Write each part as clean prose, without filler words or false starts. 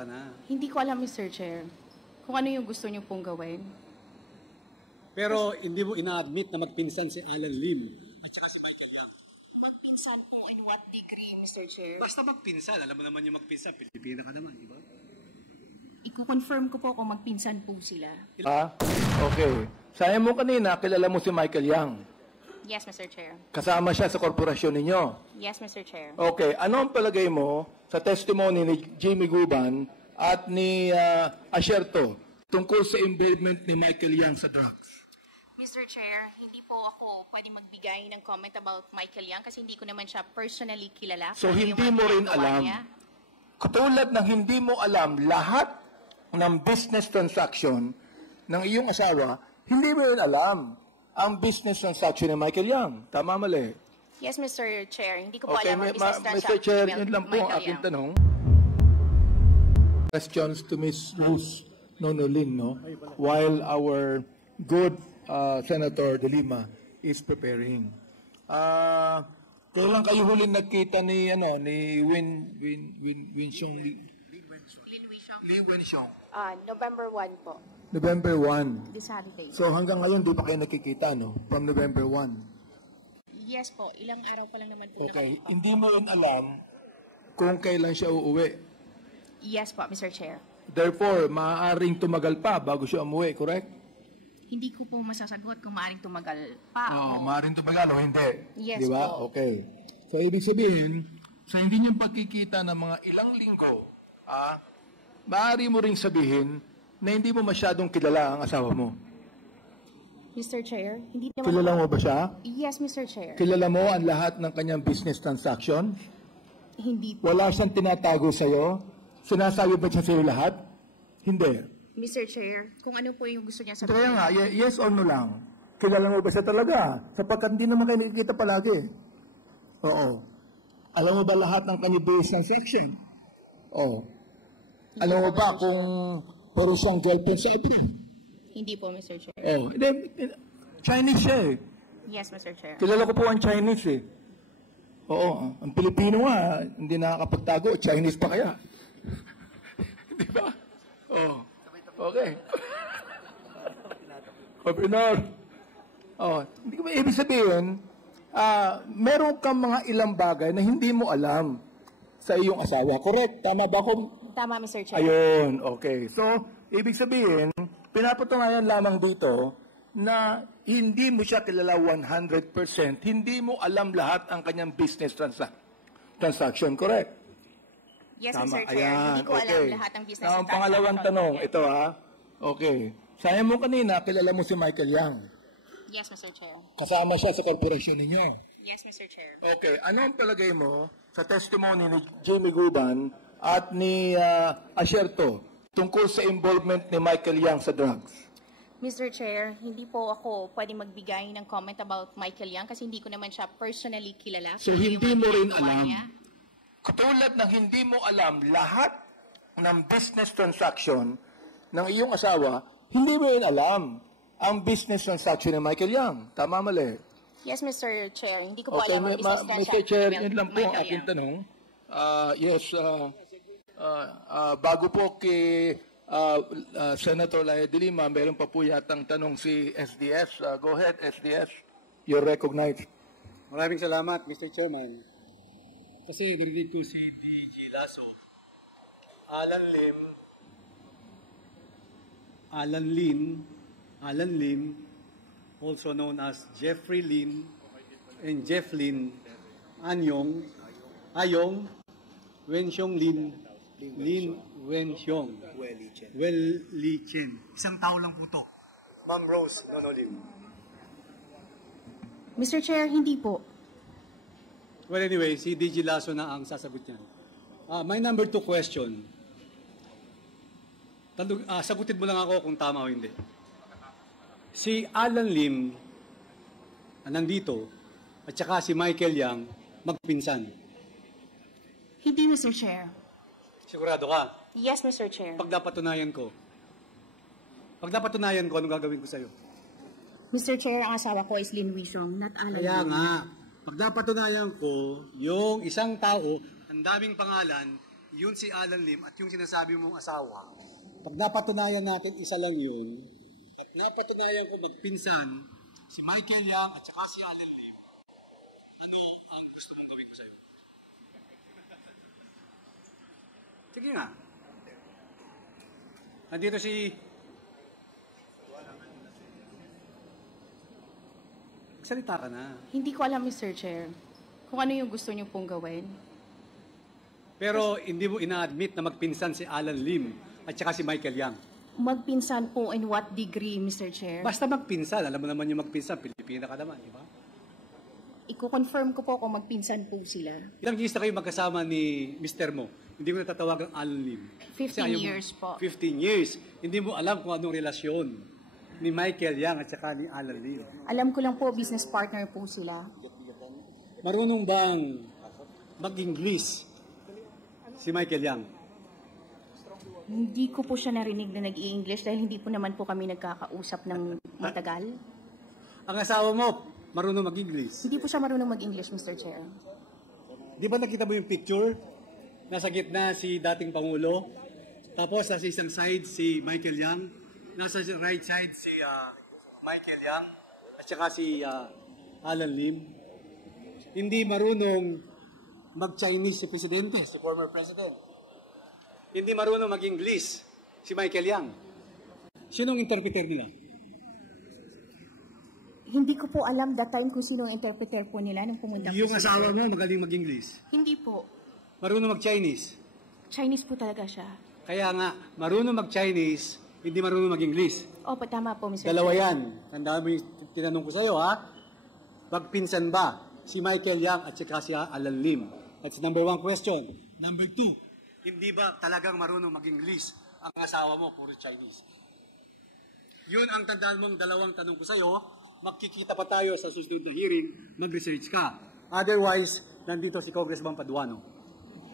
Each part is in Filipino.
ka na. Hindi ko alam, Mr. Chair, kung ano yung gusto niyo pong gawin. Pero hindi mo ina-admit na magpinsan si Alan Lim at saka si Michael Yang. Magpinsan po in what degree, Mr. Chair? Basta magpinsan. Alam mo naman yung magpinsan. Pilipina ka naman, di ba? Iko-confirm ko po kung magpinsan po sila. Okay. Sabi mo kanina, kilala mo si Michael Yang. Yes, Mr. Chair. Kasama siya sa korporasyon ninyo. Yes, Mr. Chair. Okay. Ano ang palagay mo sa testimony ni Jimmy Guban at ni Asierto tungkol sa involvement ni Michael Yang sa drugs? Mr. Chair, hindi po ako pwedeng magbigay ng comment about Michael Yang kasi hindi ko naman siya personally kilala. So hindi mo rin alam. Katulad ng hindi mo alam lahat ng business transaction ng iyong asawa, hindi mo rin alam ang business transaction ni Michael Yang. Tama, mali? Yes, Mr. Chair. Hindi ko po Okay, alam ang business transaction Mr. Chair, ni yun lang po ang Michael aking Yang. tanong. Questions to Ms. Luz Nonolin, no? While our good Senator De Lima is preparing. Kailan kayo huling nagkita ni Wenxiong Li Wenxiong? November 1 po. November 1. This holiday. So hanggang ngayon di pa kayo nakikita, no? From November 1. Yes po. Ilang araw pa lang naman po. Okay. Hindi mo rin alam kung kailan siya uuwi. Yes po, Mr. Chair. Therefore, maaaring tumagal pa bago siya umuwi, correct? Hindi ko po masasagot kung maaaring tumagal pa. Maaaring tumagal o hindi. Yes Di ba? po. Okay. So, ibig sabihin, sa hindi niyong pagkikita ng mga ilang linggo, maaari mo ring sabihin na hindi mo masyadong kilala ang asawa mo. Mr. Chair, hindi naman... Kilala mo ba siya? Yes, Mr. Chair. Kilala mo ang lahat ng kanyang business transaction? Hindi po. Wala siyang tinatago sa'yo? Sinasabi ba siya sa'yo lahat? Hindi. Mr. Chair, kung ano po yung gusto niya sabihin. Kaya nga, yes or no lang. Kilala mo ba siya talaga? Sapagkat hindi naman kayo nakikita palagi. Oo. Alam mo ba lahat ng kanyang business transaction? Oo. Alam mo ba kung pero siyang girlfriend sa iba? Hindi po, Mr. Chair. Oo. Chinese siya eh. Yes, Mr. Chair. Kilala ko po ang Chinese eh. Oo. Ang Pilipino nga, hindi nakakapagtago. Chinese pa kaya? Di ba? Oo. Okay. Kapinar. Hindi ko ba ibig sabihin, meron kang mga ilang bagay na hindi mo alam sa iyong asawa. Correct? Tama ba kung... Tama, Mr. Chair. Ayun, okay. So, ibig sabihin, pinapatunayan lamang dito na hindi mo siya kilala 100%, hindi mo alam lahat ang kanyang business transaction. Correct? Yes, Tama. Mr. Chair. Ayan, Hindi ko alam lahat ng business. Ang pangalawang tanong, ito Okay. Sabi mo kanina, kilala mo si Michael Yang. Yes, Mr. Chair. Kasama siya sa korporasyon ninyo. Yes, Mr. Chair. Okay. Ano ang palagay mo sa testimony ni Jimmy Guban at ni Asierto tungkol sa involvement ni Michael Yang sa drugs? Mr. Chair, hindi po ako pwedeng magbigay ng comment about Michael Yang kasi hindi ko naman siya personally kilala. So, hindi mo rin alam. Katulad ng hindi mo alam lahat ng business transaction ng iyong asawa, hindi mo rin alam ang business transaction ni Michael Yang. Tama, mali? Yes, Mr. Chair. Hindi ko po Okay, alam ang business transaction. Mr. Chair, yun lang po ang Michael aking Yang. tanong. Bago po kay Senator Laia de Lima, meron pa po yatang tanong si SDS. Go ahead, SDS. You're recognized. Maraming salamat, Mr. Chairman. Kasi narinig ko si DG Lasso. Alan Lim, also known as Jeffrey Lim, and Jeff Lin, Ayong, Wenxiong Lin Wenxiong, Li Chen. Isang tao lang po to. Ma'am Rose Nonolin. Mr. Chair, hindi po. Well, anyway, si DG Lasso na ang sasagot niyan. My number 2 question. Sagutin mo lang ako kung tama o hindi. Si Alan Lim, nandito, at saka si Michael Yang, magpinsan. Hindi, Mr. Chair. Sigurado ka? Yes, Mr. Chair. Pag napatunayan ko, anong gagawin ko sa'yo? Mr. Chair, ang asawa ko is Lin Wishong, not Alan Kaya Lim. nga, pag napatunayan ko, yung isang tao, ang daming pangalan, yun si Alan Lim at yung sinasabi mong asawa, pag napatunayan natin isa lang yun, pag napatunayan ko magpinsan si Michael Yang at saka si Alan Lim, ano ang gusto mong gawin ko sa'yo? Sige nga. Nandito si... Salita ka na. Hindi ko alam, Mr. Chair, kung ano yung gusto niyo pong gawin. Pero hindi mo ina-admit na magpinsan si Alan Lim at saka si Michael Yang. Magpinsan po in what degree, Mr. Chair? Basta magpinsan. Alam mo naman yung magpinsan. Pilipina ka naman, di ba? Iko-confirm ko po kung magpinsan po sila. Ilang years na kayo magkasama ni Mr. mo? Hindi mo natatawagan Alan Lim. 15 years po. 15 years. Hindi mo alam kung anong relasyon ni Michael Yang at saka ni Alan Lim. Alam ko lang po, business partner po sila. Marunong bang mag-English si Michael Yang? Hindi ko po siya narinig na nag-i-English dahil hindi po naman po kami nagkakausap ng matagal. Ang asawa mo, marunong mag-English. Hindi po siya marunong mag-English, Mr. Chair. Di ba nakita mo yung picture? Nasa gitna si dating Pangulo. Tapos nasa isang side si Michael Yang. Nasa right side si Michael Yang. At saka si Alan Lim. Hindi marunong mag-Chinese si Presidente, si former President. Hindi marunong mag-English si Michael Yang. Sinong interpreter nila? Hindi ko po alam that time kung sino ang interpreter po nila nung pumunta po Yung sila. asawa mo magaling mag-English. Hindi po. Marunong mag-Chinese. Chinese po talaga siya. Kaya nga, marunong mag-Chinese, hindi marunong mag-English. Opo, tama po, Mr. Dalawa Chair. yan. Tandaan mo yung tinanong ko sa'yo, ha? Magpinsan ba si Michael Yang at saka si Alan Lim? That's number one question. Number two, hindi ba talagang marunong mag-English ang asawa mo, puro Chinese? Yun ang tandaan mong dalawang tanong ko sa'yo. Magkikita pa tayo sa susunod na hearing, mag-research ka. Otherwise, nandito si Congressman Paduano.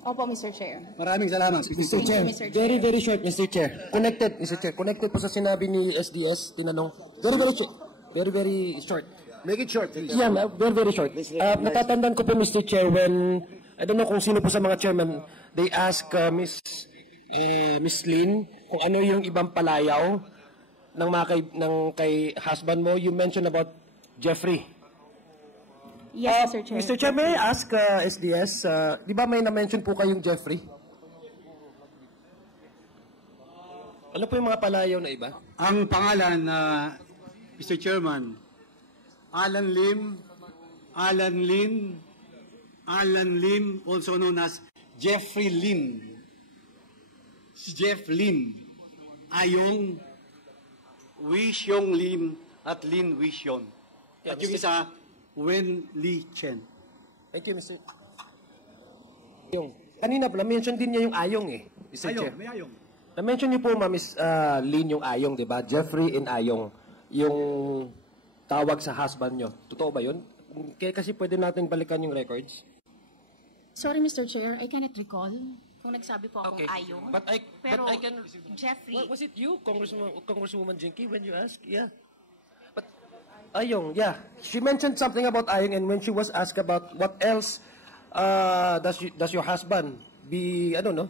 Opo, Mr. Chair. Maraming salamat. Mr. Chair, Mr. Chair. very short, Mr. Chair. Connected, Mr. Chair. Connected po sa sinabi ni SDS, tinanong. Very short. Very short. Make it short. Yeah, very short. Natatandaan ko po, Mr. Chair, when, I don't know kung sino po sa mga chairman, they ask Miss Lynn kung ano yung ibang palayaw ng kay husband mo. You mentioned about Jeffrey. Yes, Mr. Chair. Mr. Chair, may I ask SDS, di ba may na-mention po kayong Jeffrey? Ano po yung mga palayaw na iba? Ang pangalan na Mr. Chairman, Alan Lim, also known as Jeffrey Lim. Si Jeff Lim, Ayong, Wishyong Lim, at Lin Wishyong. At yung isa, Wen Li Chen. Thank you, Mr. Ayong. Kanina pala, mention din niya yung Ayong Mr. Chair. May Ayong. Na-mention niyo po, Miss Lynn, yung Ayong, di ba? Jeffrey and Ayong. Yung tawag sa husband niyo. Totoo ba yun? Kaya kasi pwede natin balikan yung records. Sorry, Mr. Chair. I cannot recall kung nagsabi po akong ayong. But Pero I can... Jeffrey, Was it you, Congresswoman Jinky, when you asked? Yeah. But Ayong, yeah. She mentioned something about Ayong, and when she was asked about what else does your husband be, I don't know,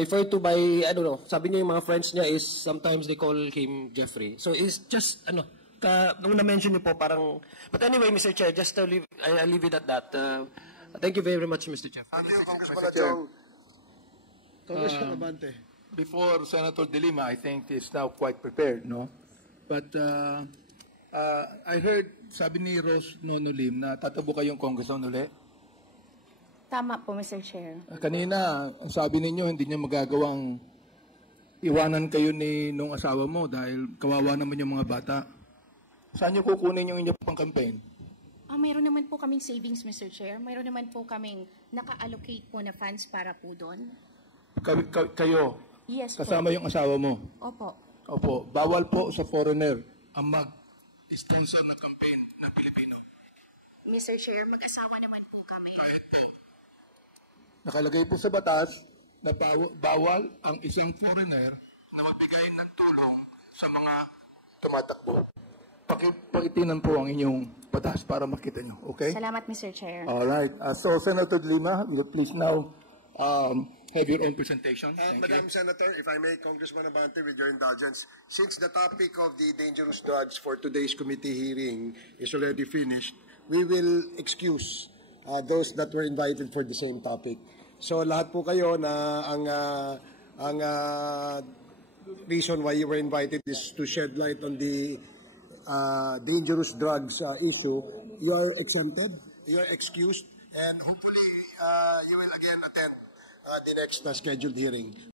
referred to by, I don't know, sabi niya yung mga friends niya is sometimes they call him Jeffrey. So it's just, nung na-mention niyo po parang, but anyway, Mr. Chair, just to leave, I'll leave it at that. Thank you very much, Mr. Chair. Thank you, Congressman Adjong. Congressman Abante, before Senator De Lima, I think is now quite prepared, no? But I heard, sabi ni Rose Nono Lim, na tatabo kayong congressman uli. tama po, Mr. Chair. Kanina, ang sabi ninyo, hindi niya magagawang iwanan kayo nung asawa mo dahil kawawa naman yung mga bata. Saan niyo kukunin yung inyong pang-campaign? Mayroon naman po kaming savings, Mr. Chair. Mayroon naman po kaming naka-allocate po na funds para po doon. Kayo, Yes po. kasama yung asawa mo. Opo. Opo, bawal po sa foreigner ang mag-sponsor ng campaign na Pilipino. Mr. Chair, mag-asawa naman po kami. Nakalagay po sa batas na bawal ang isang foreigner na magbigay ng tulong sa mga tumatakbo. Pakitinan po ang inyong batas para makita nyo, okay? Salamat, Mr. Chair. All right. So, Senator De Lima, will you please now have your own presentation. Thank Madam you. Senator, if I may, Congressman Abante, with your indulgence, since the topic of the dangerous drugs for today's committee hearing is already finished, we will excuse those that were invited for the same topic. So lahat po kayo na ang reason why you were invited is to shed light on the dangerous drugs issue. You are exempted, you are excused, and hopefully you will again attend the next scheduled hearing.